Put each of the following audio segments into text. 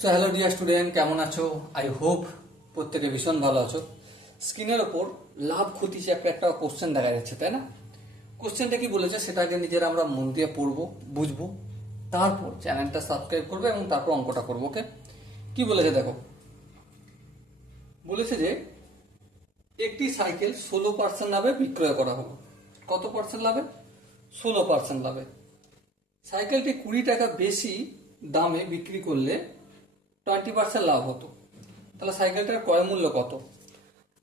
So hello dear student, কেমন আছো? I hope প্রত্যেকে ভীষণ ভালো আছো। স্ক্রিনের ওপর লাভ ক্ষতি একটা কোশ্চেন দেখা যাচ্ছে, তাই না? কোশ্চেনটা কি বলেছে সেটা আগে নিজেরা আমরা মন দিয়ে পড়বো, বুঝবো, তারপর চ্যানেলটা সাবস্ক্রাইব করবে এবং তারপর অঙ্কটা করবো। ওকে, কি বলেছে দেখো। বলেছে যে একটি সাইকেল 16% লাভে বিক্রয় করা হলো। কত পার্সেন্ট লাভে? 16% লাভে। সাইকেলটি 20 টাকা বেশি দামে বিক্রি করলে 20% লাভ হতো। তাহলে সাইকেলটার ক্রয় মূল্য কত?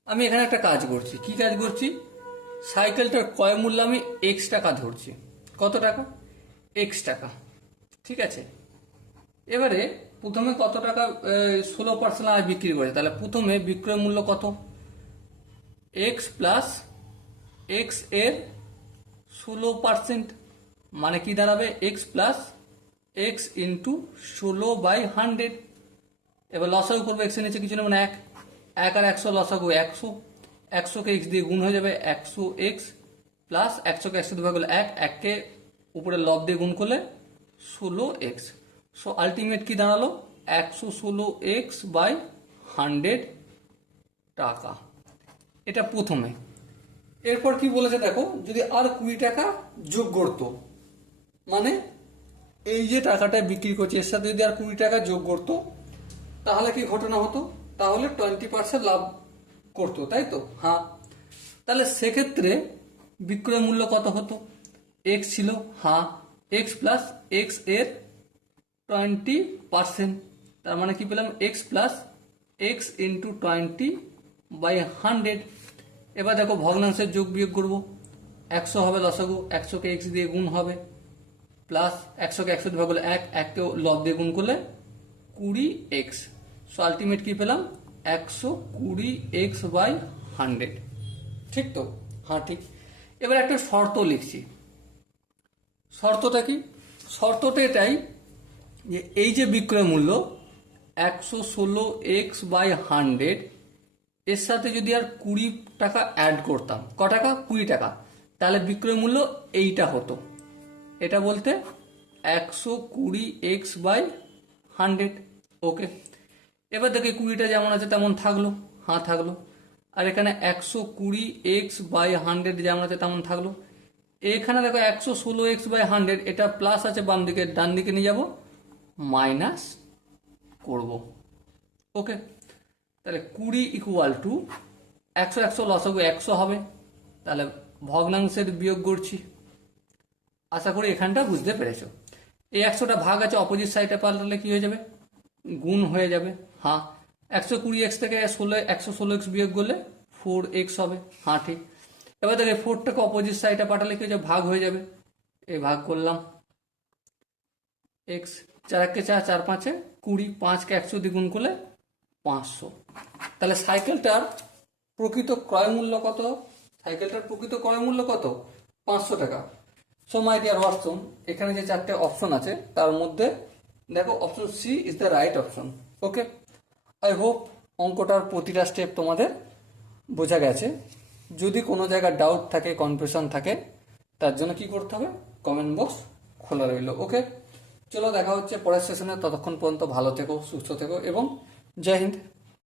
আমি এখানে একটা কাজ করছি। কি কাজ করছি? সাইকেলটার ক্রয় মূল্য আমি এক্স টাকা ধরছি। কত টাকা? এক্স টাকা। ঠিক আছে, এবারে প্রথমে কত টাকা 16% আমি বিক্রি করেছি, তাহলে প্রথমে বিক্রয় মূল্য কত? এক্স প্লাস এক্স এর 16%, মানে কি দাঁড়াবে? X plus x into 16/100। এবার লসাগু করবো, এক্স এর নিচে কিছু নেব না, এক এক আর 100 লসাগু 100, 100কে এক্স দিয়ে গুণ হয়ে যাবে 100x প্লাস 100কে 100 দিয়ে ভাগ করলে এক, এককে উপরে লব দিয়ে গুণ করলে 16x। সো আলটিমেট কি দাঁড়ালো? 116x/100 টাকা। এটা প্রথমে। এরপর কি বলেছে দেখো, যদি আর 20 টাকা যোগ করতো, মানে এই যে টাকাটা বিক্রি করছে এর সাথে যদি আর 20 টাকা যোগ করতো, তাহলে কি ঘটনা হতো? তাহলে 20% লাভ করতো, তাই তো? হ্যাঁ। তাহলে সেক্ষেত্রে বিক্রয় মূল্য কত হতো? এক্স ছিল, হ্যাঁ, এক্স প্লাস এক্স এর 20%, তার মানে কি পেলাম? X plus x into 20/100। এবার দেখো ভগ্নাংশের যোগ বিয়োগ করবো। 100 হবে লসাগু, 100কে এক্স দিয়ে গুণ হবে, প্লাস 100কে 100 দিয়ে ভাগ করলে এক, এককে লব দিয়ে গুণ করলে 20x। সো আলটিমেট কি পেলাম? 120x/100। ঠিক তো? হ্যাঁ ঠিক। এবার একটা শর্ত লিখছি। শর্তটা কি? শর্তটা এটাই যে এই যে বিক্রয় মূল্য 116x/100, এর সাথে যদি আর 20 টাকা অ্যাড করতাম, ক টাকা? 20 টাকা, তাহলে বিক্রয় মূল্য এইটা হতো। এটা বলতে 120x/100। ওকে, এবার দেখে 20টা যেমন আছে তেমন থাকলো, হ্যাঁ থাকলো। আর এখানে 120x/100 যেমন আছে তেমন থাকলো। এখানে দেখো 116x/100, এটা প্লাস আছে বাম দিকে, ডান দিকে নিয়ে যাব মাইনাস করব। ওকে, তাহলে 20 ইকুয়াল টু 100, 100 লসাগু 100 হবে, তাহলে ভগ্নাংশের বিয়োগ করছি। আশা করি এখানটা বুঝতে পেরেছো। এই 100টা ভাগ আছে, অপোজিট সাইডে পাল্টালে কি হয়ে যাবে? গুণ হয়ে যাবে। হ্যাঁ, 120x থেকে 116x বিয়োগ করলে 4x হবে। হ্যাঁ ঠিক। এবার দেখে 4টাকে অপোজিট সাইডে পাঠালে কি হয়ে যাবে? ভাগ হয়ে যাবে। এই ভাগ করলাম, x 4 4, 4 5 20, 5কে 100 দিয়ে গুণ করলে 500। তাহলে সাইকেলটার প্রকৃত ক্রয় মূল্য কত? সাইকেলটার প্রকৃত ক্রয় মূল্য কত? 500 টাকা। সো মাই ডিয়ার ওয়াটসন, এখানে যে 4টে অপশন আছে তার মধ্যে দেখো option C is the right option. Okay, I hope অঙ্কটার প্রতিটা স্টেপ তোমাদের বোঝা গেছে। যদি কোনো জায়গায় ডাউট থাকে, কনফিউশন থাকে, তার জন্য কি করতে হবে? কমেন্ট বক্স খোলা রইল। ওকে, চলো দেখা হচ্ছে পরের সেশনে। ততক্ষণ পর্যন্ত ভালো থেকো, সুস্থ থেকো এবং জয় হিন্দ।